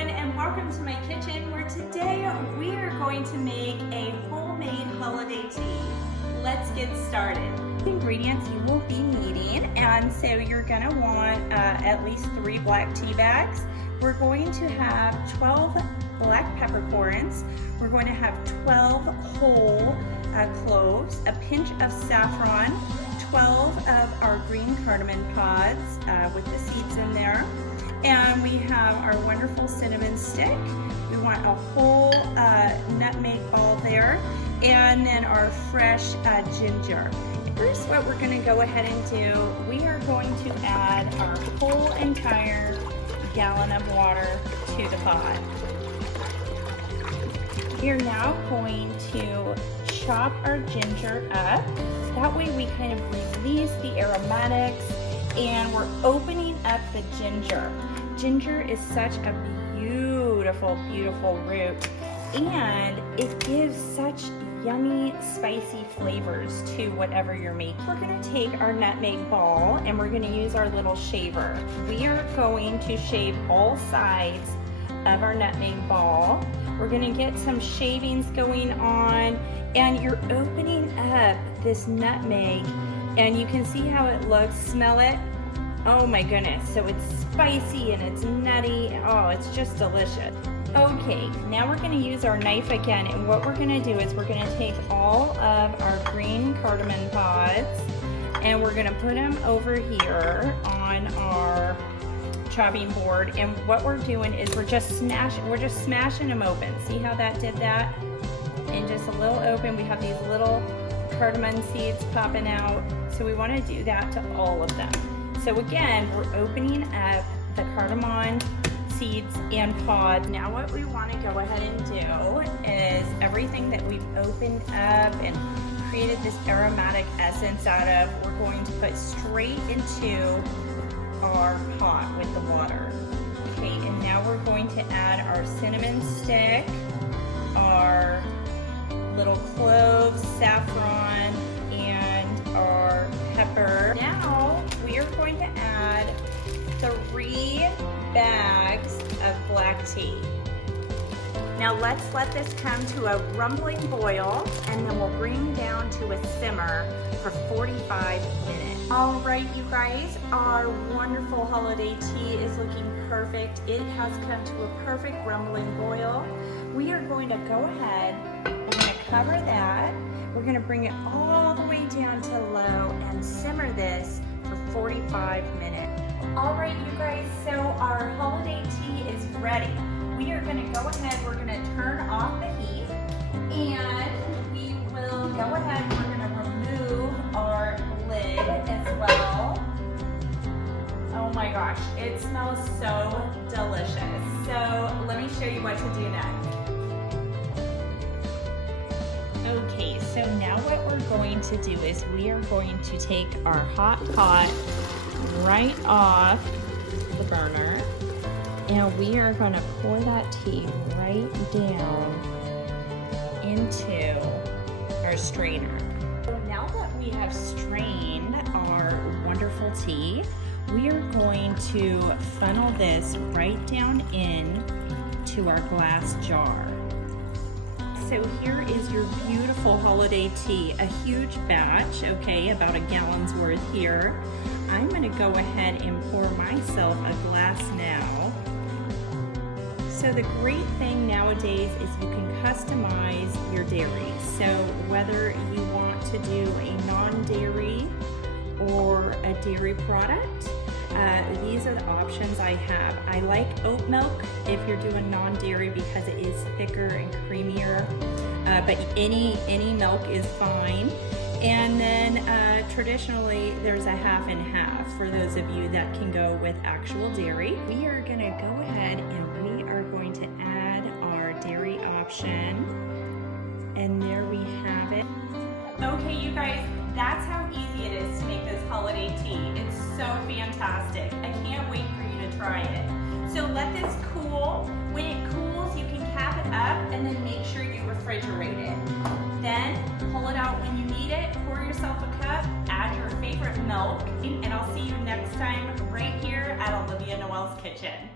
everyone, and welcome to my kitchen where today we are going to make a homemade holiday tea. Let's get started. The ingredients you will be needing, and so you're going to want at least 3 black tea bags. We're going to have 12 black peppercorns. We're going to have 12 whole cloves, a pinch of saffron, 12 of our green cardamom pods with the seeds in there. And we have our wonderful cinnamon stick. We want a whole nutmeg ball there. And then our fresh ginger. First, what we're gonna go ahead and do, we are going to add our whole entire gallon of water to the pot. We are now going to chop our ginger up. That way we kind of release the aromatics and we're opening up the ginger. Ginger is such a beautiful, beautiful root, and it gives such yummy, spicy flavors to whatever you're making. We're gonna take our nutmeg ball and we're gonna use our little shaver. We are going to shave all sides of our nutmeg ball. We're gonna get some shavings going on, and you're opening up this nutmeg, and you can see how it looks. Smell it. Oh my goodness, so it's spicy and it's nutty. Oh, it's just delicious. Okay, now we're gonna use our knife again, and what we're gonna do is we're gonna take all of our green cardamom pods and we're gonna put them over here on our chopping board, and what we're doing is we're just smashing them open. See how that did that? And just a little open. We have these little cardamom seeds popping out, so we want to do that to all of them. So again, we're opening up the cardamom seeds and pods. Now what we want to go ahead and do is everything that we've opened up and created this aromatic essence out of, we're going to put straight into our pot with the water. Okay, and now we're going to add our cinnamon stick, our little cloves, saffron, and our pepper. Now we are going to add 3 bags of black tea. Now let's let this come to a rumbling boil, and then we'll bring down to a simmer for 45 minutes. All right, you guys, our wonderful holiday tea is looking perfect. It has come to a perfect rumbling boil. We are going to go ahead, we're going to cover that. We're going to bring it all the way down to low and simmer this for 45 minutes. All right, you guys, so our holiday tea is ready. We are going to go ahead, we're going to turn off the heat, and we will go ahead, we're going to remove our lid as well. Oh my gosh, it smells so delicious. So let me show you what to do next. Okay, so now what we're going to do is we are going to take our hot pot right off the burner, and we are going to pour that tea right down into our strainer. So now that we have strained our wonderful tea, we are going to funnel this right down in to our glass jar. So here is your beautiful holiday tea, a huge batch, okay, about a gallon's worth here. I'm going to go ahead and pour myself a glass now. So the great thing nowadays is you can customize your dairy. So whether you want to do a non-dairy or a dairy product, these are the options I have. I like oat milk if you're doing non-dairy because it is thicker and creamier, but any milk is fine. And then traditionally there's a half and half for those of you that can go with actual dairy. We are gonna go ahead and we are going to add our dairy option, and there we have it. Okay, you guys, that's how easy it is to make this holiday tea. It's so fantastic. I can't wait for you to try it. So let this cool. When it cools, you can cap it up and then make sure you refrigerate it. Then pull it out when you need it, pour yourself a cup, add your favorite milk, and I'll see you next time right here at Olivia Noel's Kitchen.